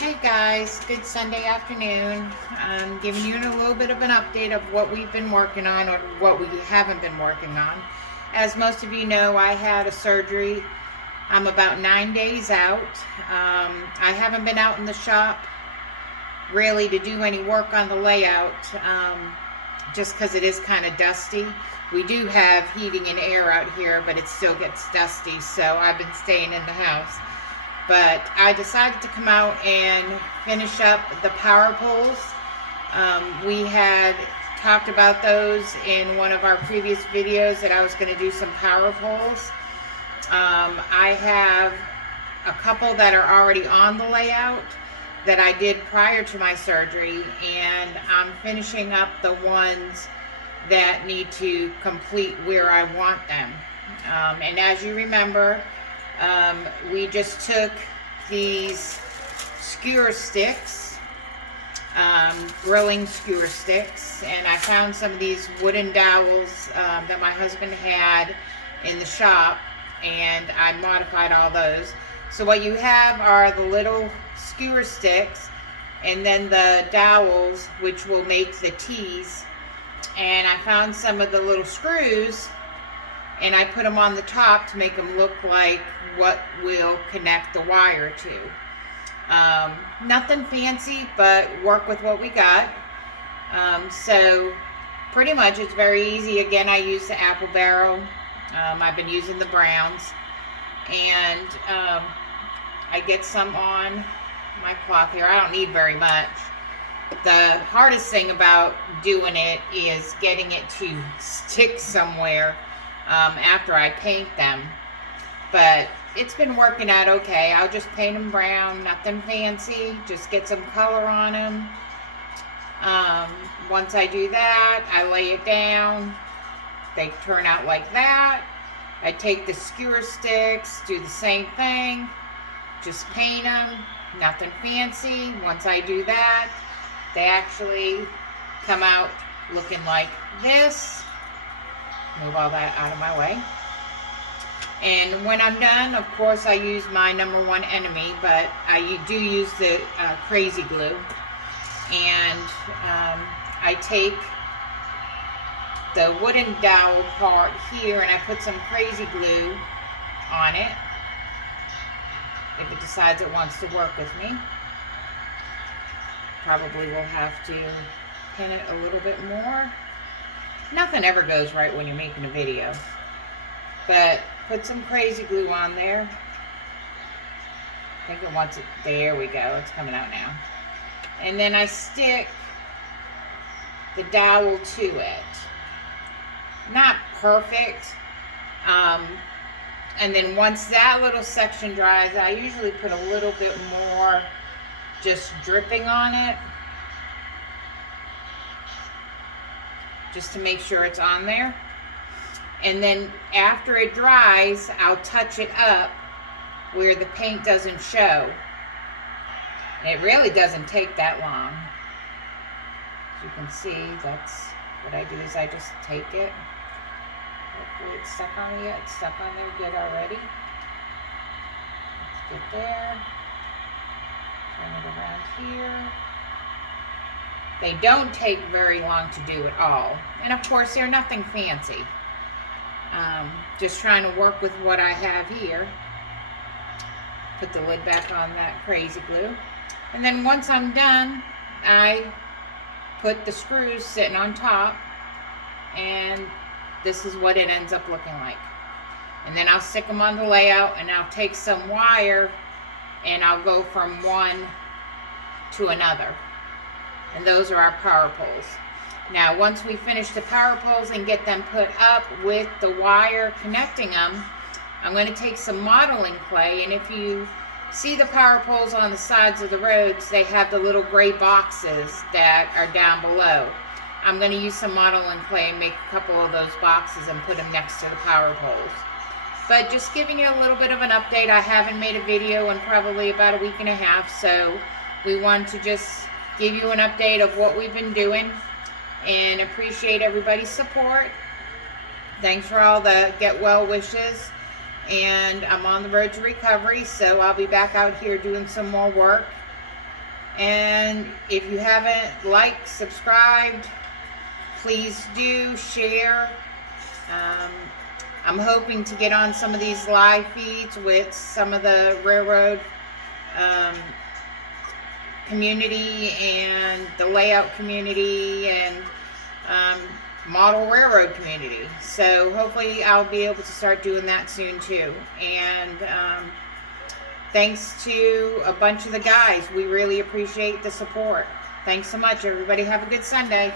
Hey guys, good Sunday afternoon. I'm giving you a little bit of an update of what we've been working on or what we haven't been working on. As most of you know, I had a surgery. I'm about 9 days out. I haven't been out in the shop really to do any work on the layout just because it is kind of dusty. We do have heating and air out here, but it still gets dusty, so I've been staying in the house. But I decided to come out and finish up the power poles. We had talked about those in one of our previous videos that I was going to do some power poles. I have a couple that are already on the layout that I did prior to my surgery, and I'm finishing up the ones that need to complete where I want them. And as you remember, we just took these skewer sticks, grilling skewer sticks, and I found some of these wooden dowels that my husband had in the shop, and I modified all those. So what you have are the little skewer sticks and then the dowels, which will make the T's, and I found some of the little screws and I put them on the top to make them look like what will connect the wire to. Nothing fancy, but work with what we got. So pretty much it's very easy. Again, I use the apple barrel. I've been using the browns, and I get some on my cloth here. I don't need very much. The hardest thing about doing it is getting it to stick somewhere after I paint them, but it's been working out okay. I'll just paint them brown, nothing fancy, just get some color on them. Once I do that, I lay it down. They turn out like that. I take the skewer sticks, do the same thing, just paint them, nothing fancy. Once I do that, they actually come out looking like this. Move all that out of my way. And when I'm done, of course, I use my number one enemy, but I do use the crazy glue. And I take the wooden dowel part here and I put some crazy glue on it if it decides it wants to work with me. Probably will have to pin it a little bit more. Nothing ever goes right when you're making a video, but put some crazy glue on there. I think it wants it. There we go. It's coming out now. And then I stick the dowel to it. Not perfect. And then once that little section dries, I usually put a little bit more just dripping on it, just to make sure it's on there. And then after it dries, I'll touch it up where the paint doesn't show. And it really doesn't take that long. As you can see, that's what I do is I just take it. Hopefully it's stuck on it yet. It's stuck on there good already. Let's get there. Turn it around here. They don't take very long to do at all. And of course, they're nothing fancy. Just trying to work with what I have here. Put the lid back on that crazy glue. And then once I'm done, I put the screws sitting on top. And this is what it ends up looking like. And then I'll stick them on the layout, and I'll take some wire and I'll go from one to another. And those are our power poles. Now, once we finish the power poles and get them put up with the wire connecting them, I'm going to take some modeling clay. And if you see the power poles on the sides of the roads, they have the little gray boxes that are down below. I'm going to use some modeling clay and make a couple of those boxes and put them next to the power poles. But just giving you a little bit of an update. I haven't made a video in probably about a week and a half, so we want to just give you an update of what we've been doing, and appreciate everybody's support. Thanks for all the get well wishes, and I'm on the road to recovery, so I'll be back out here doing some more work. And if you haven't liked, subscribed, please do share. I'm hoping to get on some of these live feeds with some of the railroad community and the layout community and model railroad community. So hopefully I'll be able to start doing that soon too. And thanks to a bunch of the guys. We really appreciate the support. Thanks so much, everybody. Have a good Sunday.